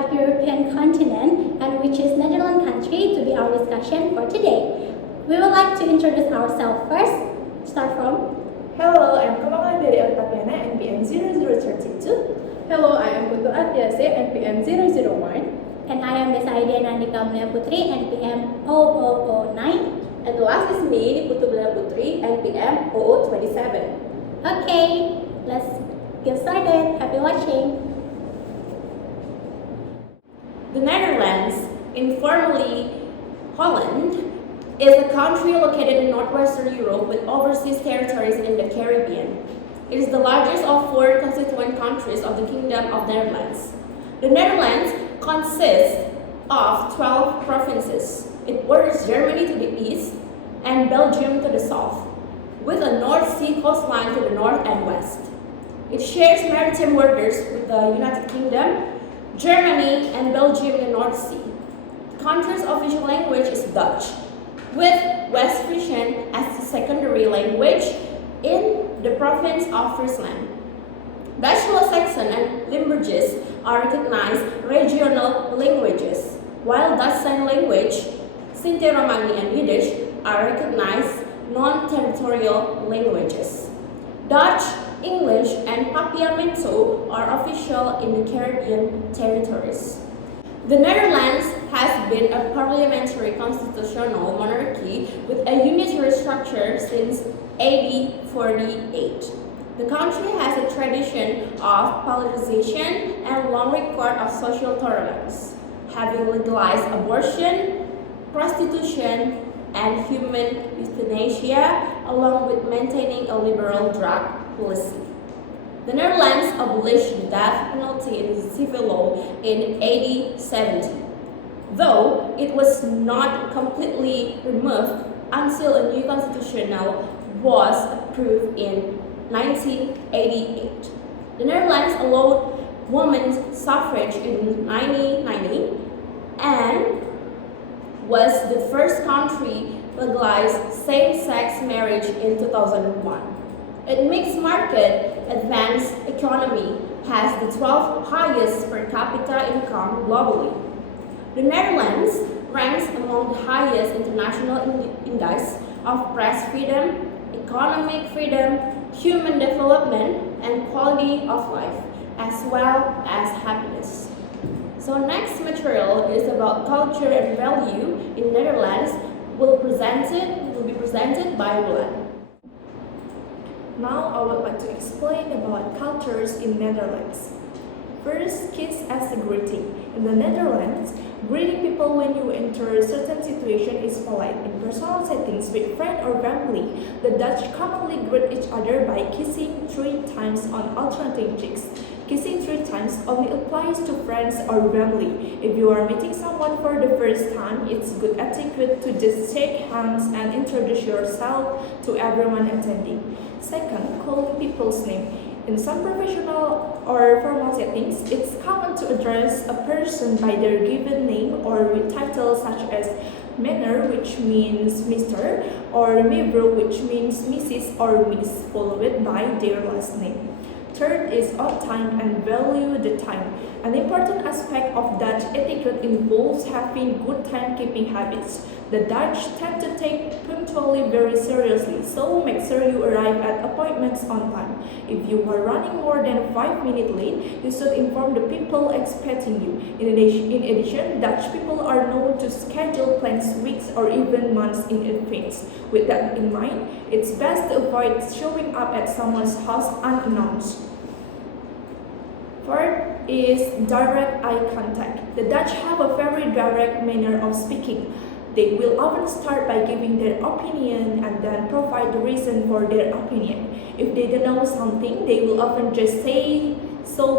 of European continent and we choose Netherlands country to be our discussion for today. We would like to introduce ourselves first. Start from. Hello, I'm Kamala dari Tapiana, NPM 0032. Hello, I am Putu Atiase, NPM 001. And I am Desaidia Nandika Mulia Putri, NPM 0009. And the last is me, Putu Mulia Putri, NPM 0027. Okay, let's get started. Happy watching. The Netherlands, informally Holland, is a country located in northwestern Europe with overseas territories in the Caribbean. It is the largest of 4 constituent countries of the Kingdom of Netherlands. The Netherlands consists of 12 provinces. It borders Germany to the east and Belgium to the south, with a North Sea coastline to the north and west. It shares maritime borders with the United Kingdom, Germany, and Belgium in the North Sea. The country's official language is Dutch, with West Frisian as the secondary language in the province of Friesland. Dutch Saxon and Limburgese are recognized regional languages, while Dutch Sign Language, Sinti-Romani, and Yiddish are recognized non-territorial languages. Dutch, English, and Papiamento are official in the Caribbean territories. The Netherlands has been a parliamentary constitutional monarchy with a unitary structure since 1848. The country has a tradition of politicization and long record of social tolerance, having legalized abortion, prostitution, and human euthanasia, along with maintaining a liberal drug policy. The Netherlands abolished the death penalty in civil law in 1870, though it was not completely removed until a new constitution was approved in 1988. The Netherlands allowed women's suffrage in 1990 and was the first country to legalize same-sex marriage in 2001. Its mixed market advanced economy has the 12th highest per capita income globally. The Netherlands ranks among the highest international index of press freedom, economic freedom, human development, and quality of life, as well as happiness. So next material is about culture and value in Netherlands will be presented by Roland. Now I would like to explain about cultures in Netherlands. First, kiss as a greeting. In the Netherlands, greeting people when you enter a certain situation is polite. In personal settings with friends or family, the Dutch commonly greet each other by kissing 3 times on alternating cheeks. Kissing 3 times only applies to friends or family. If you are meeting someone for the first time, it's good etiquette to just shake hands and introduce yourself to everyone attending. Second, calling people's name. In some professional or formal settings, it's common to address a person by their given name or with titles such as Meneer, which means Mr., or Mevrouw, which means Mrs. or Miss, followed by their last name. Third is on time and value the time. An important aspect of Dutch etiquette involves having good timekeeping habits. The Dutch tend to take punctuality very seriously, so make sure you arrive at appointments on time. If you are running more than 5 minutes late, you should inform the people expecting you. In addition, Dutch people are known to schedule plans weeks or even months in advance. With that in mind, it's best to avoid showing up at someone's house unannounced. Fourth is direct eye contact. The Dutch have a very direct manner of speaking. They will often start by giving their opinion and then provide the reason for their opinion. If they don't know something, they will often just say so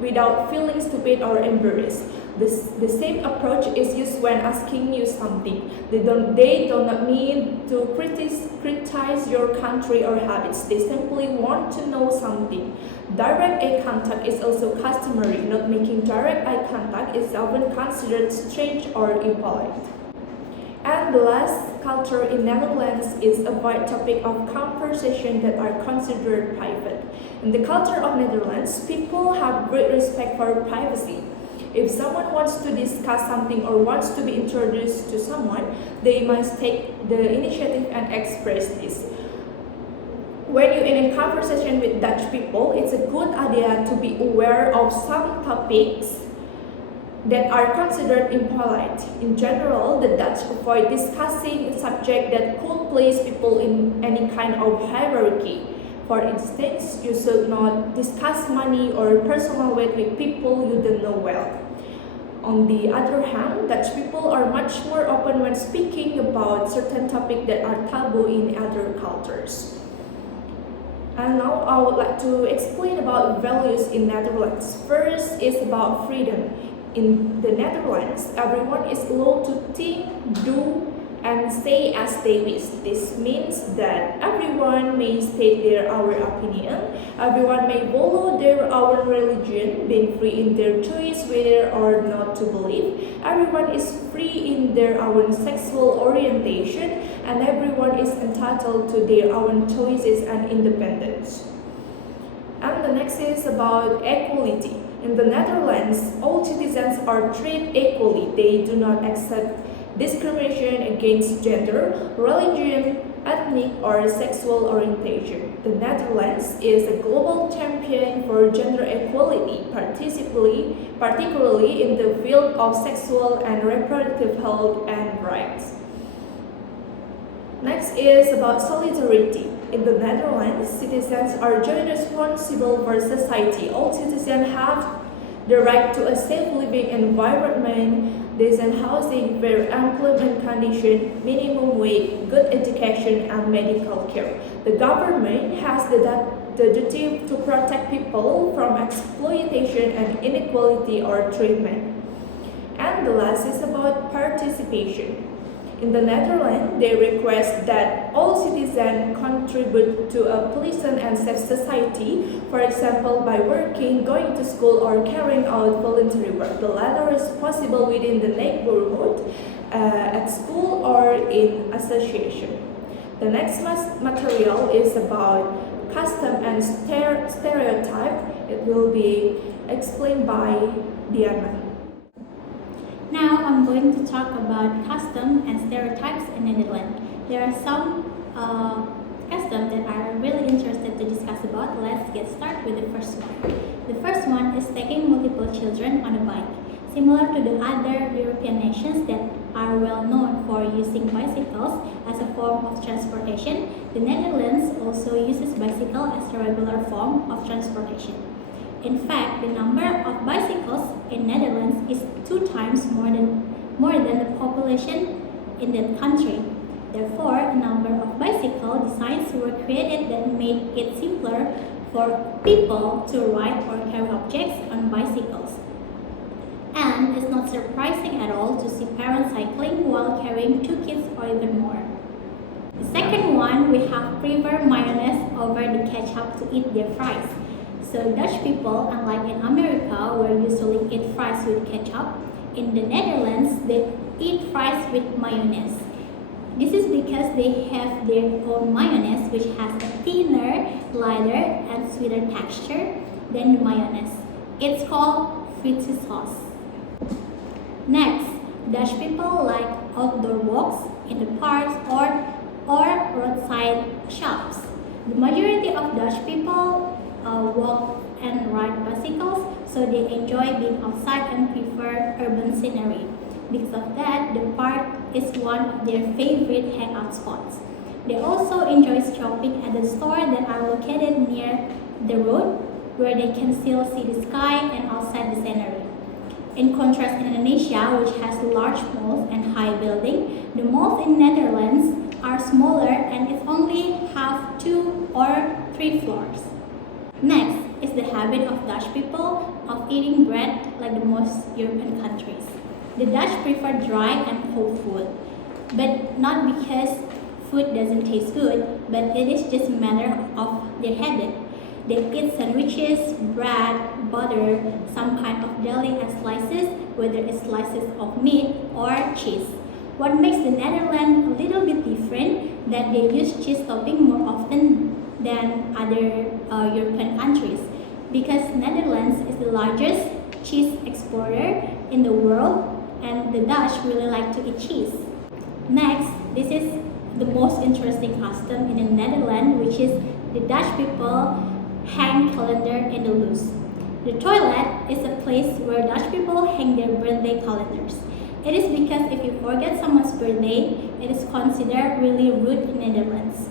without feeling stupid or embarrassed. The same approach is used when asking you something. They do not mean to criticize your country or habits. They simply want to know something. Direct eye contact is also customary. Not making direct eye contact is often considered strange or impolite. And the last culture in Netherlands is avoid topic of conversation that are considered private. In the culture of Netherlands, people have great respect for privacy. If someone wants to discuss something or wants to be introduced to someone, they must take the initiative and express this. When you're in a conversation with Dutch people, it's a good idea to be aware of some topics that are considered impolite. In general, the Dutch avoid discussing a subject that could place people in any kind of hierarchy. For instance, you should not discuss money or personal weight with people you don't know well. On the other hand, Dutch people are much more open when speaking about certain topics that are taboo in other cultures. And now I would like to explain about values in Netherlands. First is about freedom. In the Netherlands, everyone is allowed to think, do, and say as they wish. This means that everyone may state their own opinion, everyone may follow their own religion, being free in their choice whether or not to believe. Everyone is free in their own sexual orientation, and everyone is entitled to their own choices and independence. And the next is about equality. In the Netherlands, all citizens are treated equally. They do not accept discrimination against gender, religion, ethnic, or sexual orientation. The Netherlands is a global champion for gender equality, particularly in the field of sexual and reproductive health and rights. Next is about solidarity. In the Netherlands, citizens are jointly responsible for society. All citizens have the right to a safe living environment, decent housing, fair employment conditions, minimum wage, good education, and medical care. The government has the duty to protect people from exploitation and inequality or treatment. And the last is about participation. In the Netherlands, they request that all citizens contribute to a pleasant and safe society, for example, by working, going to school, or carrying out voluntary work. The latter is possible within the neighborhood, at school, or in association. The next material is about custom and stereotype. It will be explained by Diana. Now I'm going to talk about custom and stereotypes in Netherlands. There are some customs that I'm really interested to discuss about. Let's get started with the first one. The first one is taking multiple children on a bike. Similar to the other European nations that are well known for using bicycles as a form of transportation, the Netherlands also uses bicycle as a regular form of transportation. In fact, the number of bicycles in Netherlands is 2 times more than the population in that country. Therefore, a number of bicycle designs were created that made it simpler for people to ride or carry objects on bicycles. And it's not surprising at all to see parents cycling while carrying 2 kids or even more. The second one, we have prefer mayonnaise over the ketchup to eat their fries. So Dutch people, unlike in America where usually eat fries with ketchup, in the Netherlands they eat fries with mayonnaise. This is because they have their own mayonnaise which has a thinner, lighter, and sweeter texture than the mayonnaise. It's called frites sauce. Next, Dutch people like outdoor walks in the parks or roadside shops. The majority of Dutch people walk and ride bicycles, so they enjoy being outside and prefer urban scenery. Because of that, the park is one of their favorite hangout spots. They also enjoy shopping at the stores that are located near the road, where they can still see the sky and outside the scenery. In contrast, in Indonesia, which has large malls and high buildings, the malls in Netherlands are smaller and it only have 2 or 3 floors. Next is the habit of Dutch people of eating bread like the most European countries. The Dutch prefer dry and cold food, but not because food doesn't taste good, but it is just a matter of their habit. They eat sandwiches, bread, butter, some kind of deli and slices, whether it's slices of meat or cheese. What makes the Netherlands a little bit different that they use cheese topping more often than other European countries, because Netherlands is the largest cheese exporter in the world, and the Dutch really like to eat cheese. Next, this is the most interesting custom in the Netherlands, which is the Dutch people hang calendar in the loose. The toilet is a place where Dutch people hang their birthday calendars. It is because if you forget someone's birthday, it is considered really rude in Netherlands.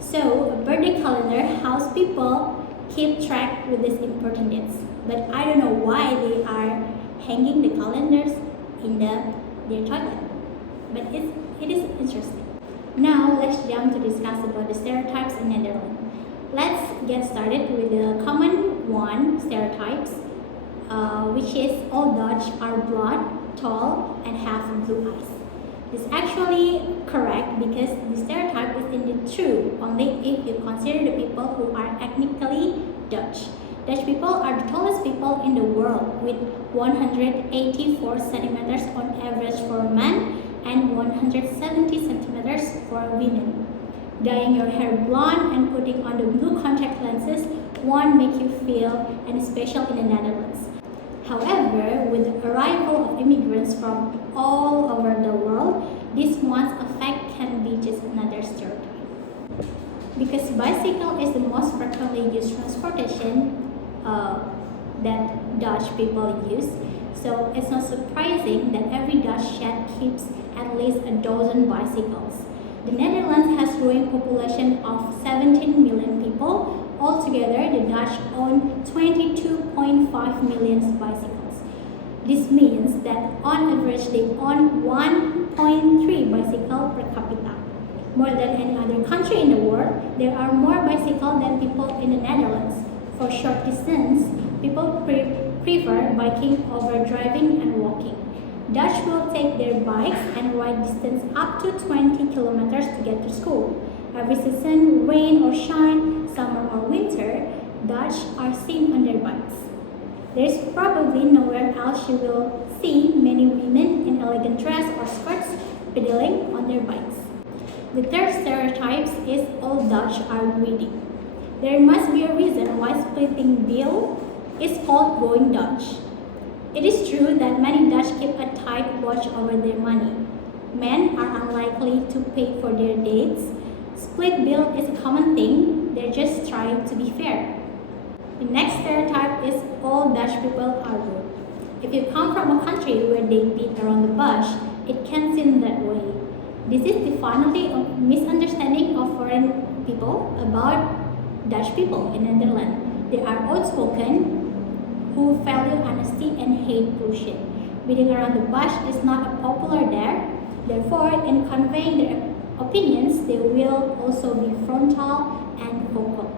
So, a birthday calendar helps people keep track with these important dates. But I don't know why they are hanging the calendars in their toilet. But it is interesting. Now, let's jump to discuss about the stereotypes in Netherlands. Let's get started with the common one stereotypes, which is all Dutch are blonde, tall, and have blue eyes. This is actually correct because the stereotype is indeed true only if you consider the people who are ethnically Dutch. Dutch people are the tallest people in the world with 184 centimeters on average for men and 170 centimeters for women. Dyeing your hair blonde and putting on the blue contact lenses won't make you feel any special in the Netherlands. However, with the arrival of immigrants from all over the world, this one's effect can be just another stereotype. Because bicycle is the most frequently used transportation that Dutch people use, so it's not surprising that every Dutch shed keeps at least a dozen bicycles. The Netherlands has a growing population of 17 million people. Altogether, the Dutch own 22.5 million bicycles. This means that on average they own 1.3 bicycles per capita. More than any other country in the world, there are more bicycles than people in the Netherlands. For short distance, people prefer biking over driving and walking. Dutch will take their bikes and ride distance up to 20 kilometers to get to school. Every season, rain or shine, summer or winter, Dutch are seen on their bikes. There is probably nowhere else you will see many women in elegant dress or skirts pedaling on their bikes. The third stereotype is all Dutch are greedy. There must be a reason why splitting bill is called going Dutch. It is true that many Dutch keep a tight watch over their money. Men are unlikely to pay for their dates. Split bill is a common thing, they're just trying to be fair. The next stereotype is all Dutch people are rude. If you come from a country where they beat around the bush, it can seem that way. This is definitely a misunderstanding of foreign people about Dutch people in Netherlands. They are outspoken, who value honesty and hate bullshit. Beating around the bush is not popular there. Therefore, in conveying their opinions, they will also be frontal and vocal.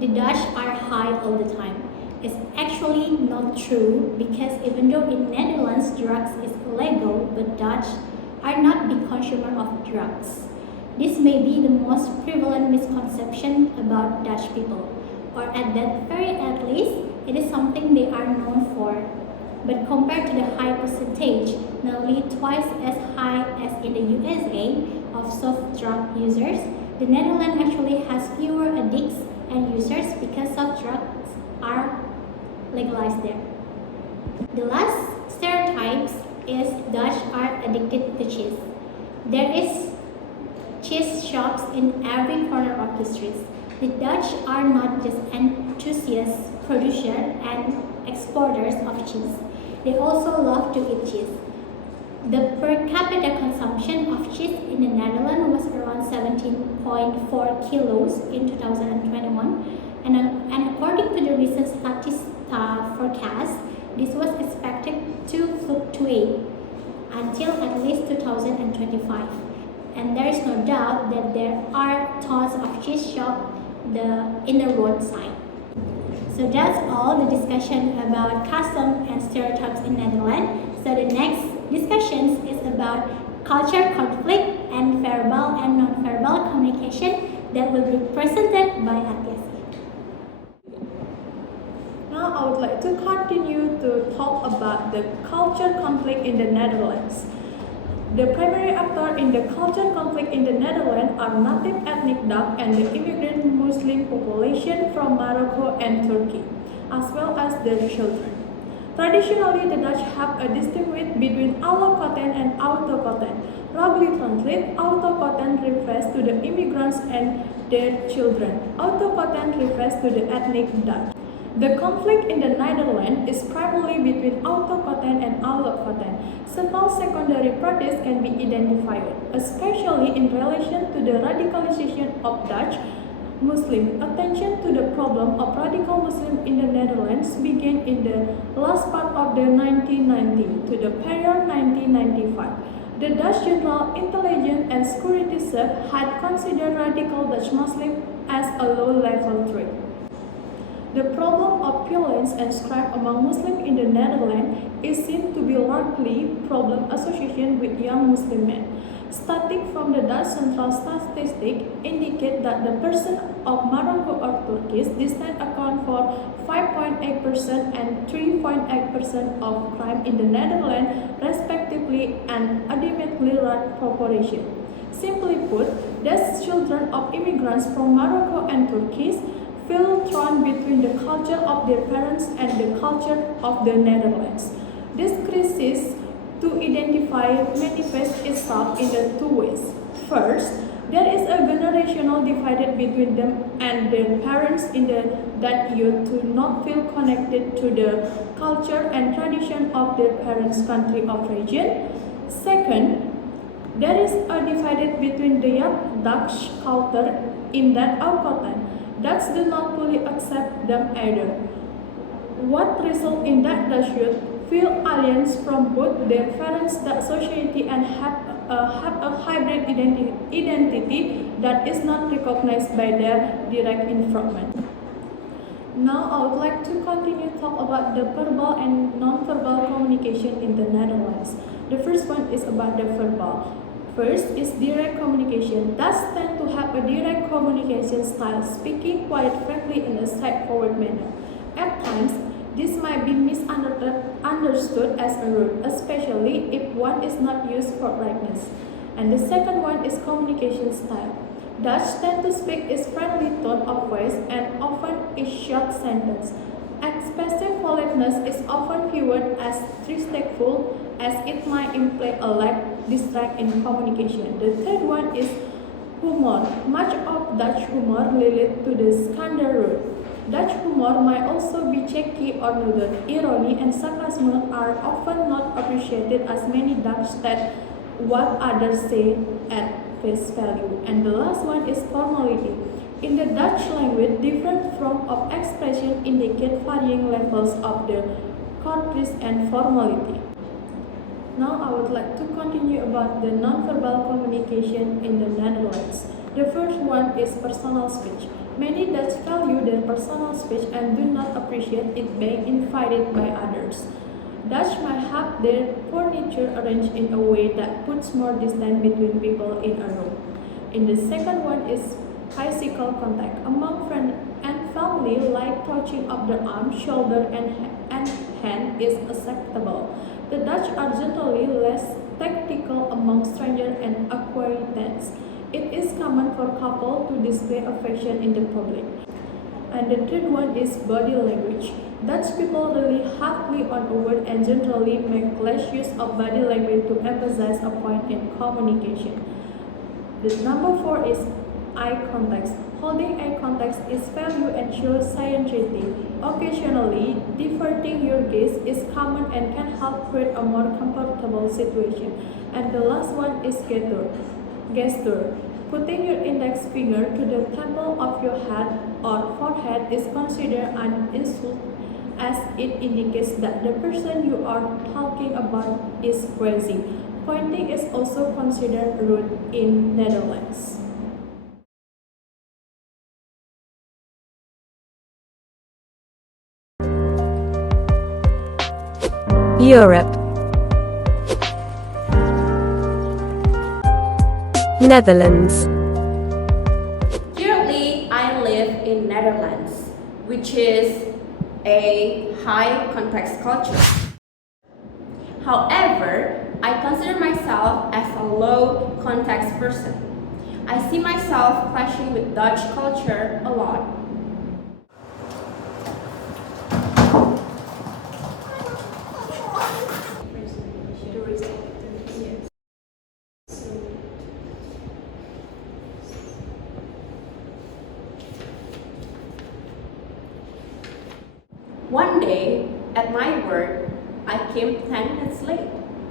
The Dutch are high all the time. It's actually not true because even though in Netherlands drugs is illegal, but Dutch are not big consumer of drugs. This may be the most prevalent misconception about Dutch people, or at that very at least, it is something they are known for. But compared to the high percentage, nearly twice as high as in the USA, of soft drug users, the Netherlands actually has fewer addicts and users because soft drugs are legalized there. The last stereotype is Dutch are addicted to cheese. There is cheese shops in every corner of the streets. The Dutch are not just enthusiast producers and exporters of cheese. They also love to eat cheese. The per capita consumption of cheese in the Netherlands was around 17.4 kilos in 2021, and according to the recent Statista forecast, this was expected to fluctuate until at least 2025. And there is no doubt that there are tons of cheese shops in the roadside. So that's all the discussion about custom and stereotypes in Netherlands. So the next discussions is about culture conflict and verbal and non-verbal communication that will be presented by Atiasi. Now I would like to continue to talk about the culture conflict in the Netherlands. The primary actor in the culture conflict in the Netherlands are native ethnic Dutch and the immigrant Muslim population from Morocco and Turkey, as well as their children. Traditionally, the Dutch have a distinction between allochtoon and autochthon. Roughly translated, autochthon refers to the immigrants and their children. Autochthon refers to the ethnic Dutch. The conflict in the Netherlands is primarily between autochthon and allochthon. Several secondary practices can be identified, especially in relation to the radicalization of Dutch Muslim. Attention to the problem of radical Muslims in the Netherlands began in the last part of the 1990s to the period 1995. The Dutch General Intelligence and Security Service had considered radical Dutch Muslims as a low-level threat. The problem of violence and strife among Muslims in the Netherlands is seen to be largely problem associated with young Muslim men. Statistics from the Dutch Central Statistics indicate that the person of Morocco or Turkish descent account for 5.8% and 3.8% of crime in the Netherlands, respectively, an admittedly large proportion. Simply put, these children of immigrants from Morocco and Turkey feel torn between the culture of their parents and the culture of the Netherlands. This crisis to identify manifests itself in the two ways. First, there is a generational divide between them and their parents in that youth do not feel connected to the culture and tradition of their parents' country of origin. Second, there is a divide between the young Dutch culture in that autochthon Dutch do not fully accept them either. What results in that Dutch youth feel aliens from both their parents, the society, and have a hybrid identity that is not recognized by their direct environment. Now I would like to continue to talk about the verbal and non-verbal communication in the Netherlands. The first one is about the verbal. First is direct communication. Dutch tend to have a direct communication style, speaking quite frankly in a straightforward manner. At times, this might be misunderstood as a rude, especially if one is not used for rightness. And the second one is communication style. Dutch tend to speak is friendly tone of voice and often is short sentence. Expressive politeness is often viewed as respectful as it might imply a lack distract in communication. The third one is humor. Much of Dutch humor relates to the scandal. Dutch humor might also be cheeky or noodle. Irony and sarcasm are often not appreciated as many Dutch that what others say at face value. And the last one is formality. In the Dutch language, different forms of expression indicate varying levels of the courtesy and formality. Now I would like to continue about the non-verbal communication in the Netherlands. The first one is personal speech. Many Dutch value their personal speech and do not appreciate it being invited by others. Dutch might have their furniture arranged in a way that puts more distance between people in a room. And the second one is physical contact. Among friends and family, like touching of the arm, shoulder, and hand is acceptable. The Dutch are generally less tactile among strangers and acquaintances. It is common for couples to display affection in the public. And the third one is body language. Dutch people rely heavily on words and generally make less use of body language to emphasize a point in communication. The number 4 is eye contact. Holding eye contact is valued and shows sincerity. Occasionally, diverting your gaze is common and can help create a more comfortable situation. And the last one is gesture. Putting your index finger to the temple of your head or forehead is considered an insult as it indicates that the person you are talking about is crazy. Pointing is also considered rude in Netherlands. Europe, Netherlands. Currently, I live in Netherlands, which is a high context culture. However, I consider myself as a low context person. I see myself clashing with Dutch culture a lot. my work, I came 10 minutes late.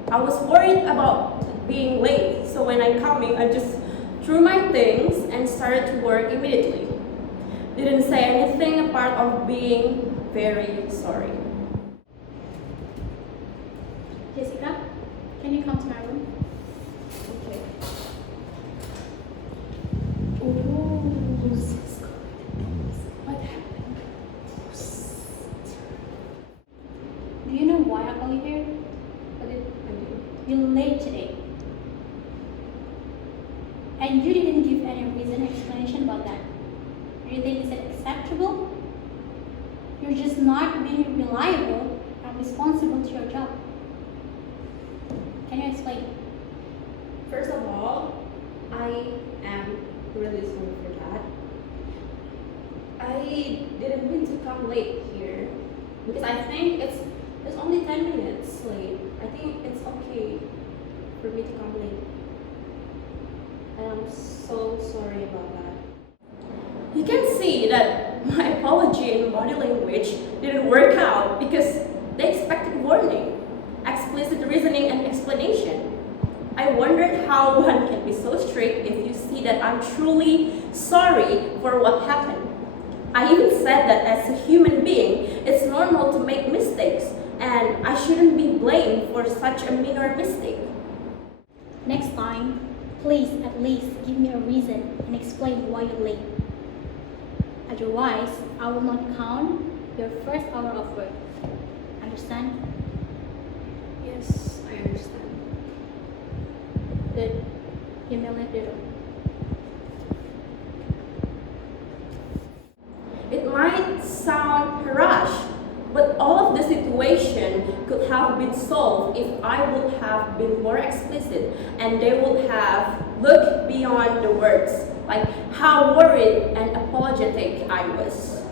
I was worried about being late, so when I come in, I just threw my things and started to work immediately. Didn't say anything apart of being very sorry. Jessica, can you come to my room? Okay. What happened? Do you know why I call you here? What did I do? You're late today. And you didn't give any reason or explanation about that. Do you think is it acceptable? You're just not being reliable and responsible to your job. Can you explain? First of all, I am really sorry for that. I didn't mean to come late here because I think it's only 10 minutes late. I think it's okay for me to come late. And I'm so sorry about that. You can see that my apology and body language didn't work out because they expected warning, explicit reasoning, and explanation. I wondered how one can be so strict if you see that I'm truly sorry for what happened. I even said that as a human being, it's normal to make mistakes, and I shouldn't be blamed for such a minor mistake. Next time, please at least give me a reason and explain why you're late. Otherwise, I will not count your first hour of work. Understand? Yes, I understand. Good. You may leave the room. It might sound harsh, but all of the situation could have been solved if I would have been more explicit and they would have looked beyond the words, like how worried and apologetic I was.